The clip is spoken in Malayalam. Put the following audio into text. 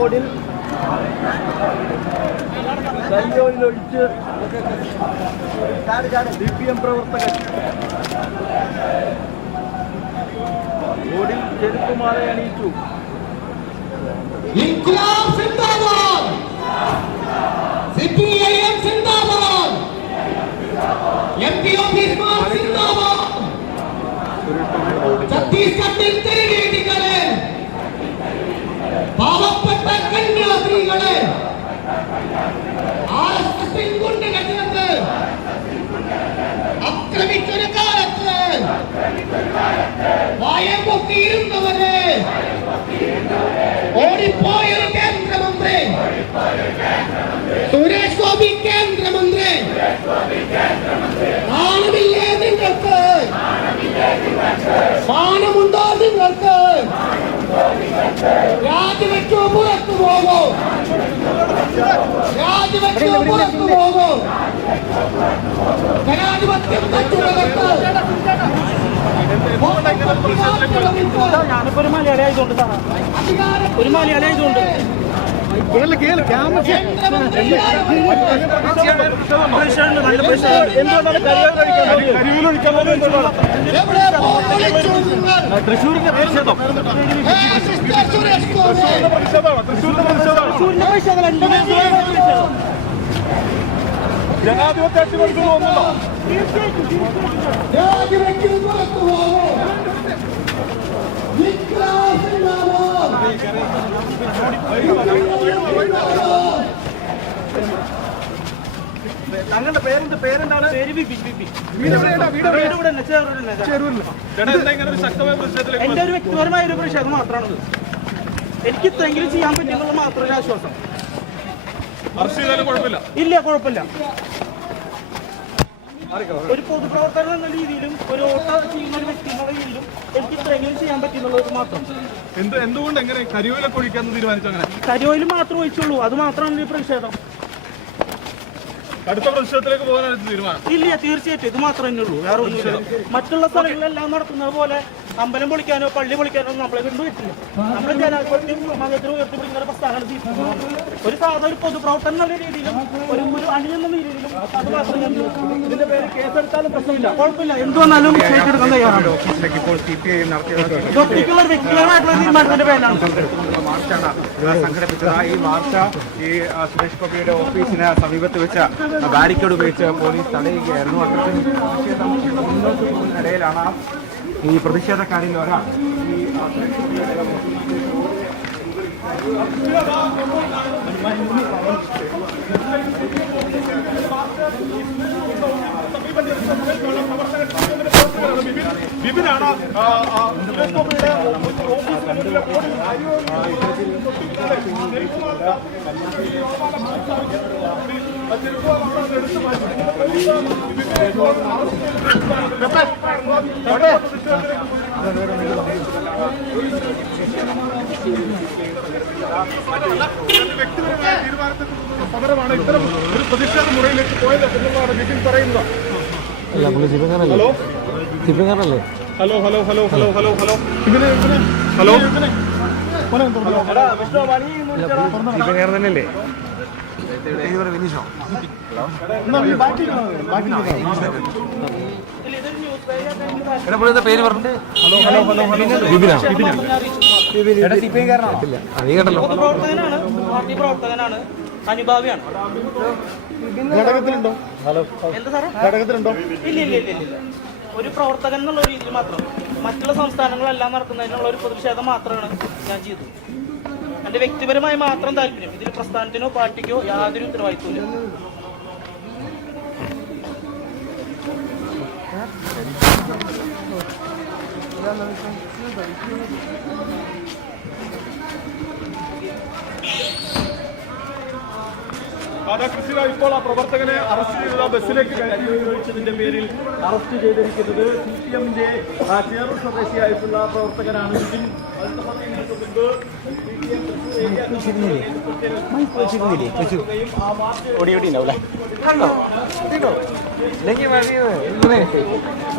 ബോർഡിൽ കല്ലോയിലൊഴിച്ച് സി പി എം പ്രവർത്തകൻ റോഡിൽ ചെരുപ്പുമാല അണിയിച്ചു. ഇൻകുലാബ് ആർ എസ് എസിൻ ഗുണ്ടകത്തിനത്ത് ആക്രമിച്ചൊരു കാലത്ത് വായം പൊക്കിയിരുന്നവരെ. ഓടിപ്പോയൊരു കേന്ദ്രമന്ത്രി. സുരേഷ് ഗോപി രാജിവെക്കോ പുറത്തു പോകൂ ജനാധിപത്യം തച്ചുടകത്ത് ഞാനിപ്പോ ഒരു മലയാളി ആയതുകൊണ്ട് ഒരു മലയാളി ആയതുകൊണ്ട് തൃശ്ശൂരിന്റെ പ്രതിഷേധം തൃശ്ശൂരിന്റെ പ്രശ്നങ്ങൾ എന്റെ പ്രശ്നങ്ങൾ ജനാധിപത്യ അട്ടിമറിക്കുന്നു തോന്നുന്നുണ്ടോ രാജിവെക്കൽ പുറത്തു തങ്ങളുടെ പേരെന്ത്? പേരെന്താണ്? എന്റെ ഒരു വ്യക്തിപരമായ ഒരു പ്രതിഷേധം മാത്രമാണത്. എനിക്ക് ഇത്രയെങ്കിലും ചെയ്യാൻ പറ്റുന്നുള്ള മാത്രമേ ഒരു ആശ്വാസം ഇല്ല കുഴപ്പമില്ല. ഒരു പൊതുപ്രവർത്തകൻ എന്ന രീതിയിലും ഒരു ഓട്ട ചെയ്യുന്ന ഒരു വ്യക്തി എന്നുള്ള രീതിയിലും എനിക്ക് ഇത്രയെങ്കിലും ചെയ്യാൻ പറ്റുന്നുള്ളത് മാത്രം. എന്ത് എന്തുകൊണ്ട് എങ്ങനെ കരിയോയിലൊക്കെ ഒഴിക്കാന്ന് തീരുമാനിച്ചു അങ്ങനെ? കരിയോയിൽ മാത്രം ഒഴിച്ചുള്ളൂ. അത് മാത്രമാണ് ഈ പ്രതിഷേധം. അടുത്ത പ്രതിഷേധത്തിലേക്ക് പോകാനായിട്ട് തീരുമാനം. ഇല്ല തീർച്ചയായിട്ടും. ഇത് മാത്രമേ ഉള്ളൂ. വേറെ ഒന്നുമില്ല. മറ്റുള്ള സ്ഥലങ്ങളിലെല്ലാം നടത്തുന്നത് പോലെ അമ്പലം പൊളിക്കാനോ പള്ളി പൊളിക്കാനോ ഒന്നും നമ്മളെ കൊണ്ട് പറ്റില്ല. നമ്മുടെ ജനാധിപത്യം മതത്തിന് ഉയർത്തിപ്പിടിക്കുന്ന പ്രസ്ഥാനമാണ് പി ഒരു സാധാരണ ഒരു പൊതുപ്രവർത്തനം എന്നുള്ള രീതിയിലും ഒരു ഒരു അണിയെന്ന രീതിയിലും അത് മാത്രം ഇതിന്റെ പേര് കേസെടുത്താലും പ്രശ്നമില്ല. കുഴപ്പമില്ല. എന്ത് വന്നാലും കേസെടുക്കാൻ തയ്യാറാണ്. ഇതൊക്കെയുള്ള വ്യക്തിപരമായിട്ടുള്ള തീരുമാനത്തിന്റെ പേരിലാണ്. ഇവർ സംഘടിപ്പിച്ചത്. ഈ മാർച്ച ഈ സുരേഷ് ഗോപിയുടെ ഓഫീസിന് സമീപത്ത് വെച്ച ബാരിക്കേഡ് ഉപയോഗിച്ച് പോലീസ് തടയുകയായിരുന്നു. അത്തരത്തിൽ പോകുന്നതിനിടയിലാണ് ഈ പ്രതിഷേധക്കാരിൽ ഒരാൾ വിപിനാണ് ആ, വ്യക്തിപരമായ തീരുമാനത്തെ കുറിച്ചുള്ള സമരമാണ് ഇത്തരം ഒരു പ്രതിഷേധ മുറയിലേക്ക് പോയത് എന്നുള്ളതാണ് നിതിൻ പറയുന്നത് hello hello hello hello. Hello hello hello? ഇവനെ ഇവനെ. ഹലോ ഇവനെ. തന്നെയല്ലേ? എന്നാ വിനീഷോ. പേര് പറഞ്ഞു. Hello hello hello hello. പൊതുപ്രവർത്തകനാണ് party പ്രവർത്തകനാണ്. അനുഭാവിയാണ്. ഘടകത്തിലുണ്ടോ? ഹലോ. എന്താ സാറേ? ഘടകത്തിലുണ്ടോ? ഇല്ല ഇല്ല ഇല്ല ഇല്ല. ഒരു പ്രവർത്തകൻ എന്നുള്ള രീതിയിൽ മാത്രം. മറ്റുള്ള സംസ്ഥാനങ്ങളെല്ലാം നടക്കുന്നതിനുള്ള ഒരു പ്രതിഷേധം മാത്രമാണ് ഞാൻ ചെയ്തത്. എന്റെ വ്യക്തിപരമായി മാത്രം താല്പര്യം. ഇതിൽ പ്രസ്ഥാനത്തിനോ പാർട്ടിക്കോ യാതൊരു ഉത്തരവാദിത്വമില്ല അതാ കൃഷിക ഇപ്പോൾ ആ പ്രവർത്തകനെ അറസ്റ്റ് ചെയ്ത ബസ്സിലേക്ക് ഉപയോഗിച്ചതിന്റെ പേരിൽ അറസ്റ്റ് ചെയ്തിരിക്കുന്നത് സി പി എമ്മിന്റെ ചേറൂർ സ്വദേശിയായിട്ടുള്ള പ്രവർത്തകനാണ് ഇതിൽ ഓടി ഓടി ഉണ്ടാവില്ലേ